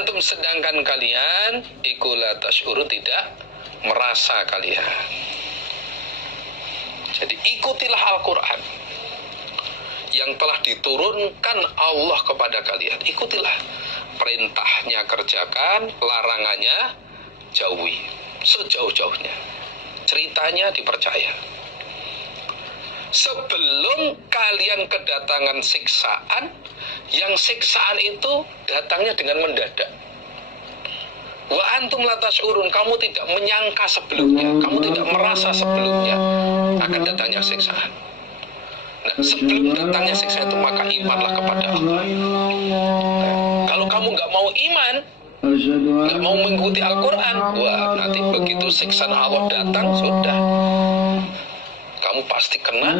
antum sedangkan kalian iku la tasyurun tidak merasa kalian. Jadi ikutilah Al-Quran yang telah diturunkan Allah kepada kalian. Ikutilah. Perintahnya kerjakan, larangannya jauhi sejauh-jauhnya. Ceritanya dipercaya. Sebelum kalian kedatangan siksaan, yang siksaan itu datangnya dengan mendadak. Wa antum la tasyurun, kamu tidak menyangka sebelumnya, kamu tidak merasa sebelumnya akan datangnya siksaan. Nah, sebelum datangnya siksa itu maka imanlah kepada Allah. Nah, kalau kamu nggak mau iman, nggak mau mengikuti Al-Quran, wah nanti begitu siksaan Allah datang sudah, kamu pasti kena,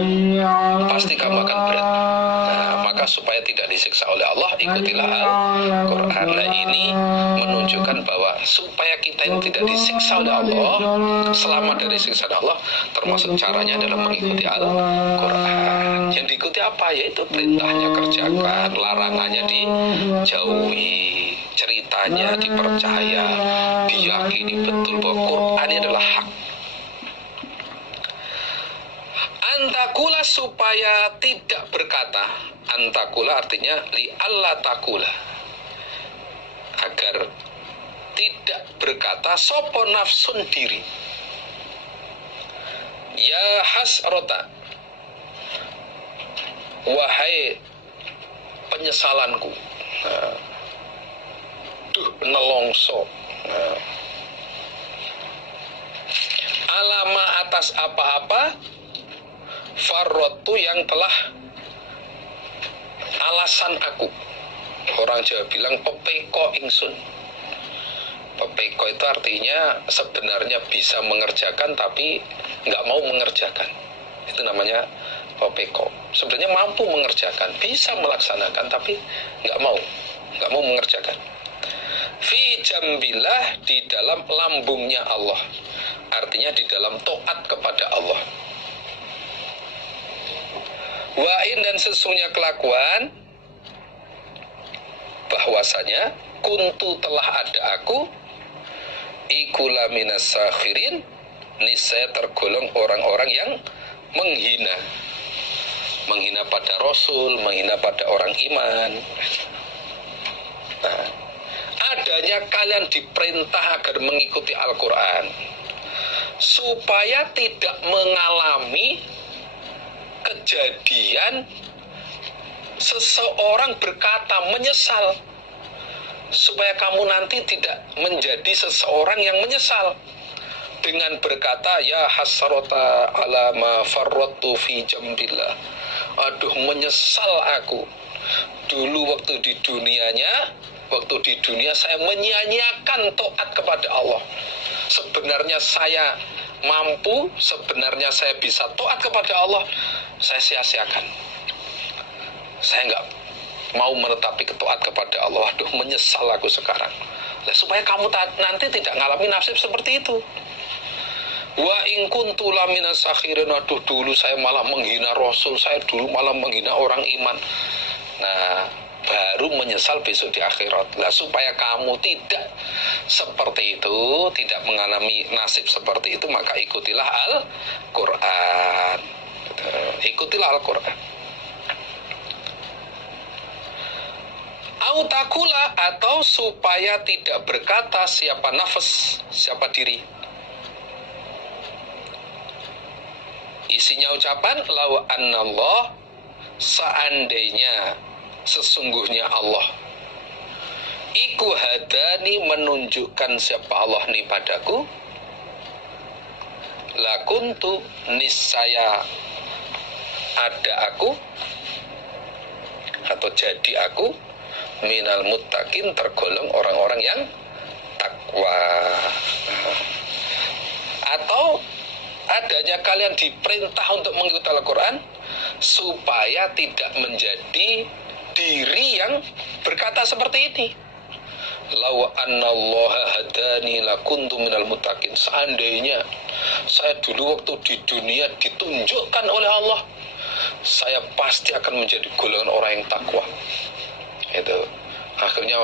pasti kamu akan berat. Nah, maka supaya tidak disiksa oleh Allah, ikutilah Al-Quran. Nah, ini menunjukkan bahwa supaya kita ini tidak disiksa oleh Allah, selamat dari siksa Allah, termasuk caranya adalah mengikuti Al-Quran. Yang diikuti apa? Yaitu perintahnya kerjakan, larangannya dijauhi, ceritanya dipercaya, diyakini betul bahwa Quran ini adalah hak. Antakula supaya tidak berkata. Antakula artinya li alla takula, agar tidak berkata sopo nafsun diri. Ya hasrota, wahai penyesalanku. Duh nelongso. Alama atas apa-apa farrotu yang telah alasan aku. Orang Jawa bilang pepeko ingsun. Pepeko itu artinya sebenarnya bisa mengerjakan tapi nggak mau mengerjakan. Itu namanya pepeko. Sebenarnya mampu mengerjakan, bisa melaksanakan tapi nggak mau mengerjakan. Fi jambillah, di dalam lambungnya Allah. Artinya di dalam taat kepada Allah. Wa'in, dan sesungguhnya kelakuan bahwasanya kuntu telah ada aku ikula minas sakhirin, niscaya tergolong orang-orang yang menghina pada Rasul, menghina pada orang iman. Nah, adanya kalian diperintah agar mengikuti Al-Quran supaya tidak mengalami kejadian seseorang berkata menyesal, supaya kamu nanti tidak menjadi seseorang yang menyesal dengan berkata ya hasrata ala ma farrattu fi jambillah. Aduh menyesal aku dulu waktu di dunia saya menyia-nyiakan taat kepada Allah. Sebenarnya saya mampu, sebenarnya saya bisa taat kepada Allah, saya sia-siakan. Saya nggak mau menetapi taat kepada Allah. Aduh menyesal aku sekarang. Nah, supaya kamu nanti tidak ngalami nasib seperti itu. Wa in kuntu laminas sakhirin, aduh dulu saya malah menghina Rasul, saya dulu malah menghina orang iman. Nah, baru menyesal besok di akhirat. Nah, supaya kamu tidak seperti itu, tidak mengalami nasib seperti itu, maka ikutilah Al-Quran. Ikutilah Al-Quran. Autakula, atau supaya tidak berkata siapa nafas, siapa diri. Isinya ucapan lau annallah, seandainya sesungguhnya Allah iku hadani, menunjukkan siapa Allah ni padaku, lakuntu, niscaya ada aku atau jadi aku minal muttaqin, tergolong orang-orang yang takwa. Atau adanya kalian diperintah untuk mengikuti Al-Quran supaya tidak menjadi diri yang berkata seperti ini. Law annallaha hadani lakuntu minal muttaqin. Seandainya saya dulu waktu di dunia ditunjukkan oleh Allah, saya pasti akan menjadi golongan orang yang takwa. Itu akhirnya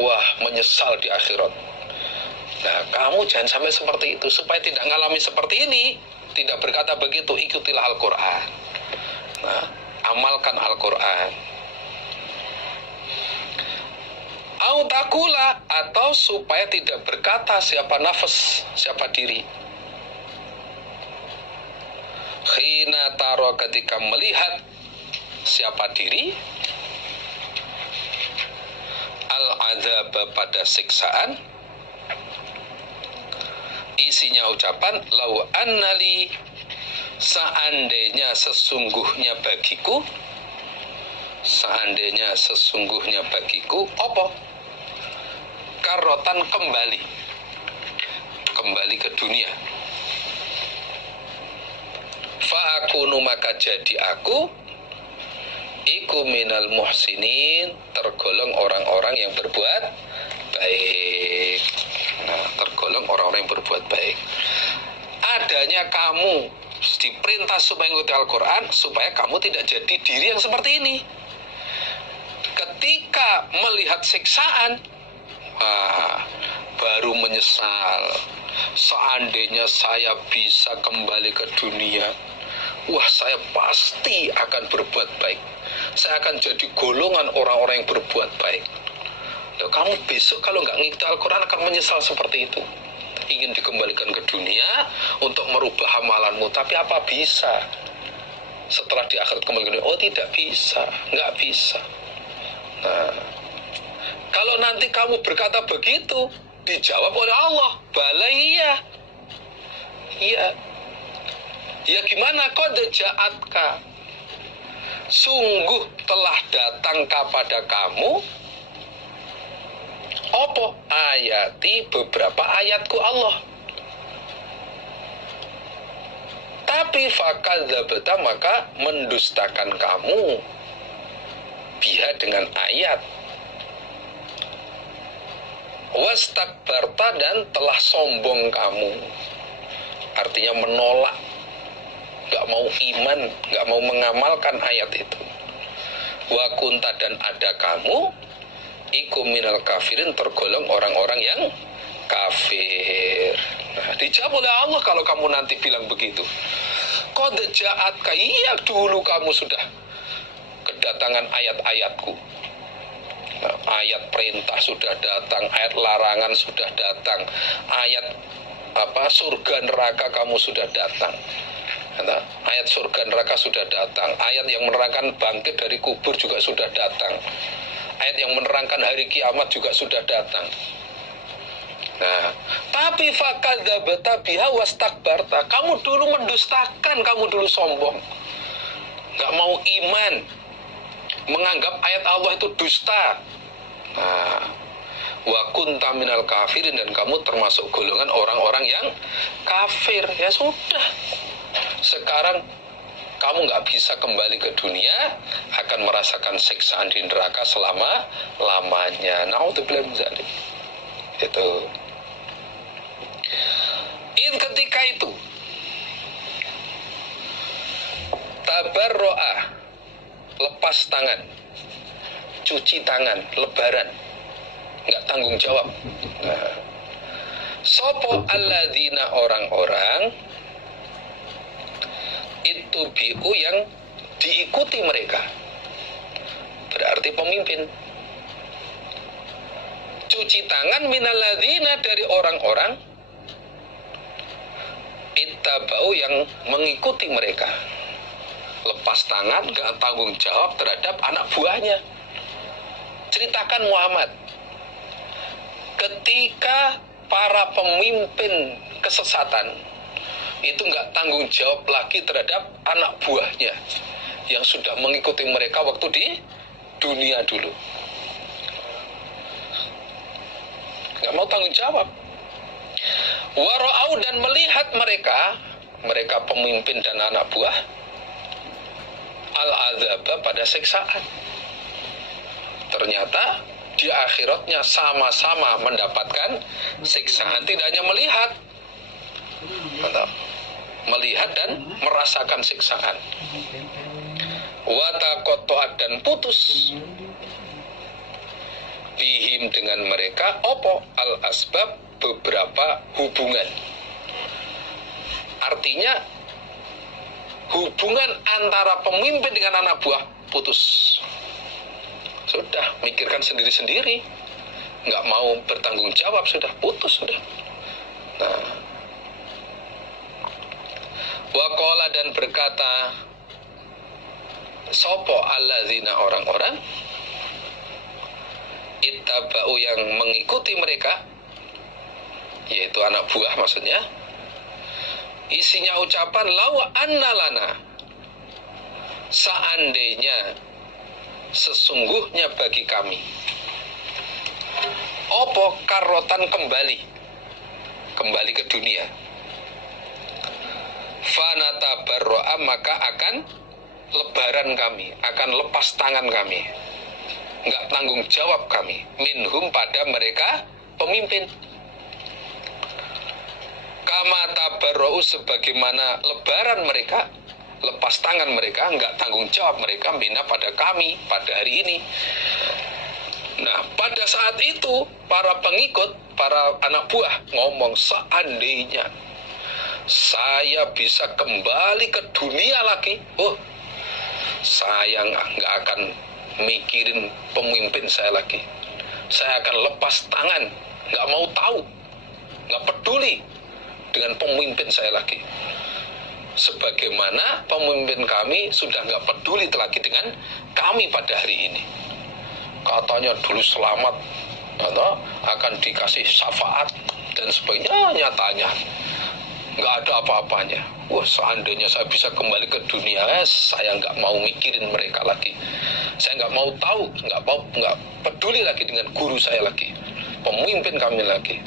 wah menyesal di akhirat. Nah, kamu jangan sampai seperti itu. Supaya tidak mengalami seperti ini, tidak berkata begitu, ikutilah Al-Quran. Nah, amalkan Al-Quran. Autakula, atau supaya tidak berkata siapa nafas, siapa diri. Khina taro, ketika melihat siapa diri, al-azab, pada siksaan, isinya ucapan lau annali, seandainya sesungguhnya bagiku, seandainya sesungguhnya bagiku apa? Karotan, kembali ke dunia. Fa'akunu, maka jadi aku iku minal muhsinin, tergolong orang-orang yang berbuat baik. Nah, tergolong orang-orang yang berbuat baik. Adanya kamu diperintah supaya mengikuti Al-Quran, supaya kamu tidak jadi diri yang seperti ini. Ketika melihat siksaan, baru menyesal. Seandainya saya bisa kembali ke dunia, wah, saya pasti akan berbuat baik. Saya akan jadi golongan orang-orang yang berbuat baik. Loh, kamu besok kalau nggak ngikuti Al-Quran akan menyesal seperti itu. Ingin dikembalikan ke dunia untuk merubah amalanmu, tapi apa bisa? Setelah di akhirat kembali ke dunia, oh tidak bisa, nggak bisa. Nah, kalau nanti kamu berkata begitu, dijawab oleh Allah, bala iya. Iya. Ya gimana, qad ja'atka, sungguh telah datang kepada kamu apa? Ayati, beberapa ayatku Allah. Tapi fakadzabta, maka mendustakan kamu biha, dengan ayat. Wastakbarta, dan telah sombong kamu. Artinya menolak, gak mau iman, gak mau mengamalkan ayat itu. Wa kunta, dan ada kamu iku minal kafirin, tergolong orang-orang yang kafir. Nah, dijawab oleh Allah kalau kamu nanti bilang begitu. Qad ja'atka, iya dulu kamu sudah kedatangan ayat-ayatku. Nah, ayat perintah sudah datang, ayat larangan sudah datang, ayat surga neraka kamu sudah datang. Nah, ayat surga neraka sudah datang, ayat yang menerangkan bangkit dari kubur juga sudah datang, ayat yang menerangkan hari kiamat juga sudah datang. Nah, tapi fakadzabta biha wastakbarta, kamu dulu mendustakan, kamu dulu sombong, gak mau iman, menganggap ayat Allah itu dusta. Nah, wa kunta minal kafirin, dan kamu termasuk golongan orang-orang yang kafir. Ya sudah, sekarang kamu nggak bisa kembali ke dunia, akan merasakan siksaan di neraka selama-lamanya. Na'udzubillah min dzalik. Itu. Ketika itu tabarro'a, lepas tangan, cuci tangan, lebaran, nggak tanggung jawab. Nah, sopo alladzina, orang-orang itu bi'u, yang diikuti mereka, berarti pemimpin. Cuci tangan minalladzina, dari orang-orang ittaba'u, yang mengikuti mereka. Lepas tangan, gak tanggung jawab terhadap anak buahnya. Ceritakan Muhammad, ketika para pemimpin kesesatan itu gak tanggung jawab lagi terhadap anak buahnya yang sudah mengikuti mereka waktu di dunia dulu. Gak mau tanggung jawab. Wara'au, dan melihat mereka pemimpin dan anak buah, al-azaba, pada siksaan. Ternyata di akhiratnya sama-sama mendapatkan siksaan. Tidak hanya melihat dan merasakan siksaan. Wa taqatta'at, dan putus bihim dengan mereka opo al asbab beberapa hubungan. Artinya hubungan antara pemimpin dengan anak buah putus. Sudah mikirkan sendiri-sendiri, nggak mau bertanggung jawab, sudah putus sudah. Nah, waqala dan berkata sopo alladzina orang-orang ittaba'u yang mengikuti mereka, yaitu anak buah maksudnya, isinya ucapan lawa annalana, seandainya sesungguhnya bagi kami opo karotan kembali ke dunia, fanatabarro'a maka akan lebaran kami, akan lepas tangan kami, nggak tanggung jawab kami, minhum pada mereka pemimpin. Kama tabarro'u sebagaimana lebaran mereka, lepas tangan mereka, nggak tanggung jawab mereka, mina pada kami pada hari ini. Nah, pada saat itu para pengikut, para anak buah ngomong, seandainya saya bisa kembali ke dunia lagi, saya nggak akan mikirin pemimpin saya lagi, saya akan lepas tangan, nggak mau tahu, nggak peduli dengan pemimpin saya lagi, sebagaimana pemimpin kami sudah nggak peduli lagi dengan kami pada hari ini. Katanya dulu selamat atau akan dikasih syafaat dan sebagainya, nyatanya nggak ada apa-apanya. Seandainya saya bisa kembali ke dunia, saya nggak mau mikirin mereka lagi, saya nggak mau tahu, nggak peduli lagi dengan guru saya lagi, pemimpin kami lagi.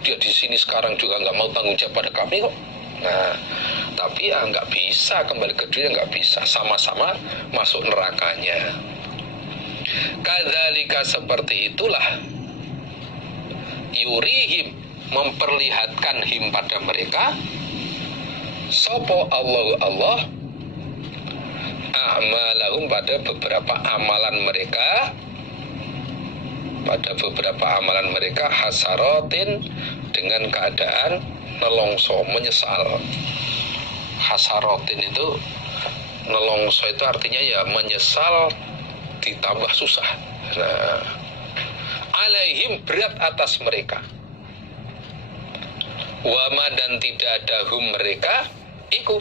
Dia di sini sekarang juga nggak mau tanggung jawab pada kami kok. Nah, tapi ya nggak bisa kembali ke dunia, nggak bisa, sama-sama masuk nerakanya. Kadzalika seperti itulah yurihim memperlihatkan him pada mereka sopo Allah a'malahum pada beberapa amalan mereka, hasarotin dengan keadaan nelongso, menyesal. Hasarotin itu nelongso itu artinya ya menyesal ditambah susah. Nah, alaihim berat atas mereka, wama dan tidak ada hum mereka iku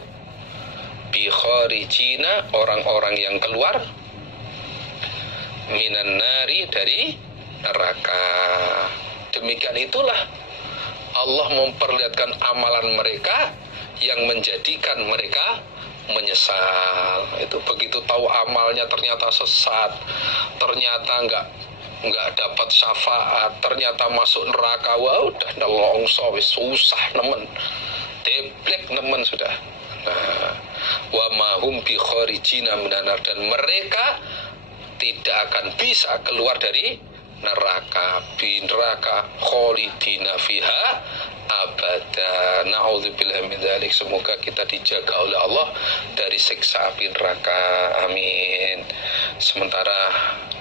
bi kharijina orang-orang yang keluar minan nari dari neraka. Demikian itulah Allah memperlihatkan amalan mereka yang menjadikan mereka menyesal. Itu begitu tahu amalnya ternyata sesat, ternyata nggak dapat syafaat, ternyata masuk neraka, udah nelongso, susah nemen, teplek nemen sudah. Nah, wa mahum bi kharijina minan nar, dan mereka tidak akan bisa keluar dari neraka, bi neraka khalidina fiha abada. Na'udzubillah min dzalik. Semoga kita dijaga oleh Allah dari siksa api neraka. Amin. Sementara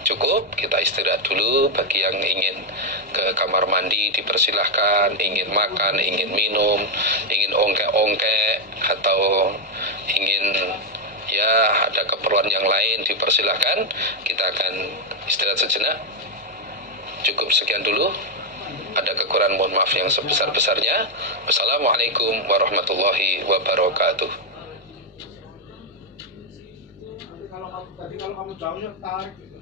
cukup, kita istirahat dulu. Bagi yang ingin ke kamar mandi dipersilahkan, ingin makan, ingin minum, ingin ongkek-ongkek, atau ingin ada keperluan yang lain dipersilahkan. Kita akan istirahat sejenak. Cukup sekian dulu. Ada kekurangan, mohon maaf yang sebesar-besarnya. Wassalamualaikum warahmatullahi wabarakatuh. Tadi kalau kamu jauhnya tarik gitu.